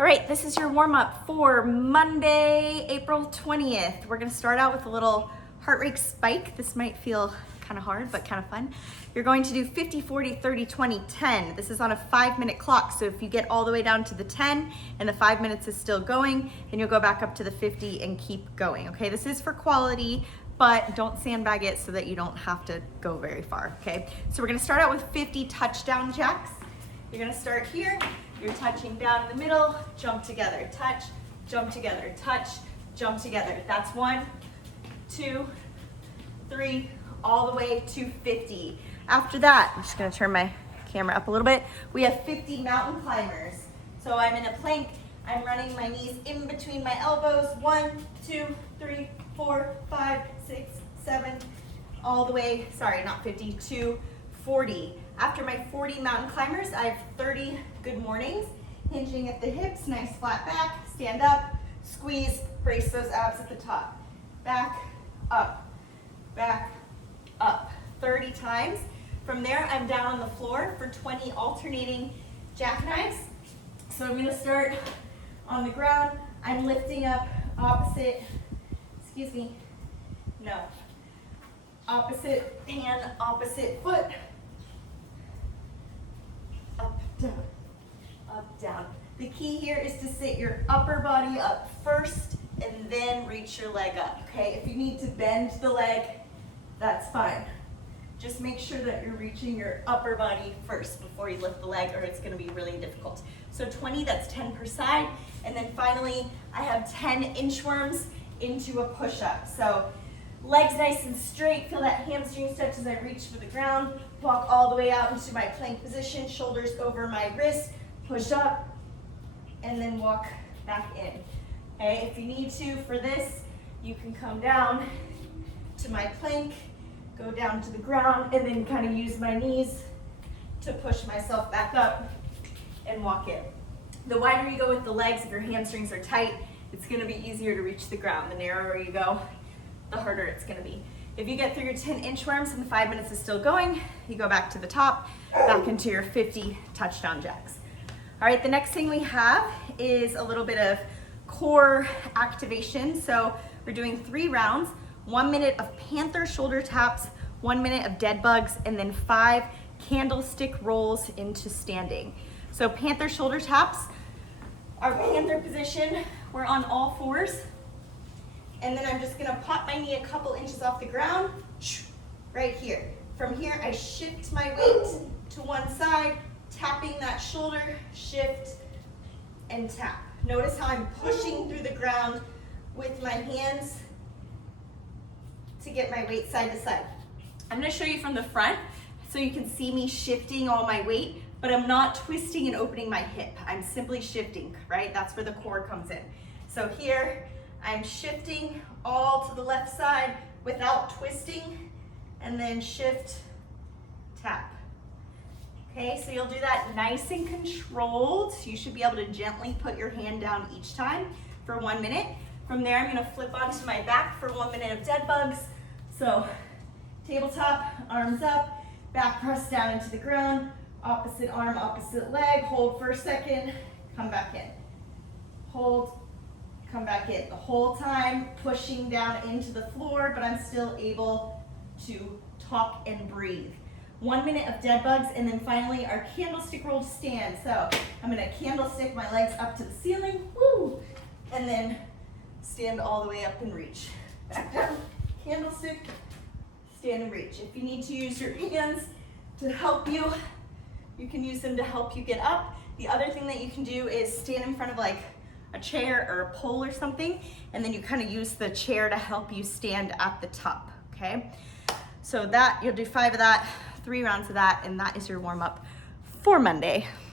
All right, this is your warm up for Monday, April 20th. We're gonna start out with a little heart rate spike. This might feel kind of hard, but kind of fun. You're going to do 50, 40, 30, 20, 10. This is on a 5-minute clock. So if you get all the way down to the 10 and the 5 minutes is still going, then you'll go back up to the 50 and keep going, okay? This is for quality, but don't sandbag it so that you don't have to go very far, okay? So we're gonna start out with 50 touchdown jacks. You're gonna start here. You're touching down in the middle, jump together, touch, jump together, touch, jump together. That's 1, 2, 3, all the way to 50. After that, I'm just gonna turn my camera up a little bit. We have 50 mountain climbers. So I'm in a plank, I'm running my knees in between my elbows. 1, 2, 3, 4, 5, 6, 7, all the way, sorry, not 50, to 40. After my 40 mountain climbers, I have 30 good mornings, hinging at the hips, nice flat back, stand up, squeeze, brace those abs at the top. Back, up, 30 times. From there, I'm down on the floor for 20 alternating jackknives. So I'm gonna start on the ground. I'm lifting up opposite hand, opposite foot. Up, down, up, down. The key here is to sit your upper body up first and then reach your leg up, okay? If you need to bend the leg, that's fine. Just make sure that you're reaching your upper body first before you lift the leg, or it's gonna be really difficult. So 20, that's 10 per side. And then finally, I have 10 inchworms into a push-up. So legs nice and straight, feel that hamstring stretch as I reach for the ground, walk all the way out into my plank position, shoulders over my wrist, push up, and then walk back in. Okay, if you need to for this, you can come down to my plank, go down to the ground, and then kind of use my knees to push myself back up and walk in. The wider you go with the legs, if your hamstrings are tight, it's gonna be easier to reach the ground. The narrower you go, the harder it's gonna be. If you get through your 10 inchworms and the 5 minutes is still going, you go back to the top, back into your 50 touchdown jacks. All right, the next thing we have is a little bit of core activation. So we're doing 3 rounds, 1 minute of panther shoulder taps, 1 minute of dead bugs, and then 5 candlestick rolls into standing. So panther shoulder taps, our panther position, we're on all fours. And then I'm just gonna pop my knee a couple inches off the ground, right here. From here, I shift my weight to one side, tapping that shoulder, shift, and tap. Notice how I'm pushing through the ground with my hands to get my weight side to side. I'm gonna show you from the front so you can see me shifting all my weight, but I'm not twisting and opening my hip. I'm simply shifting, right? That's where the core comes in. So here, I'm shifting all to the left side without twisting, and then shift, tap. Okay, so you'll do that nice and controlled. You should be able to gently put your hand down each time for 1 minute. From there, I'm gonna flip onto my back for 1 minute of dead bugs. So tabletop, arms up, back press down into the ground, opposite arm, opposite leg, hold for a second, come back in. Hold, come back in. The whole time pushing down into the floor, but I'm still able to talk and breathe. 1 minute of dead bugs, and then finally our candlestick roll stand. So I'm gonna candlestick my legs up to the ceiling, woo, and then stand all the way up and reach. Back down, candlestick, stand and reach. If you need to use your hands to help you, you can use them to help you get up. The other thing that you can do is stand in front of like a chair or a pole or something, and then you kind of use the chair to help you stand at the top, okay? So that, you'll do 5 of that, 3 rounds of that, and that is your warm up for Monday.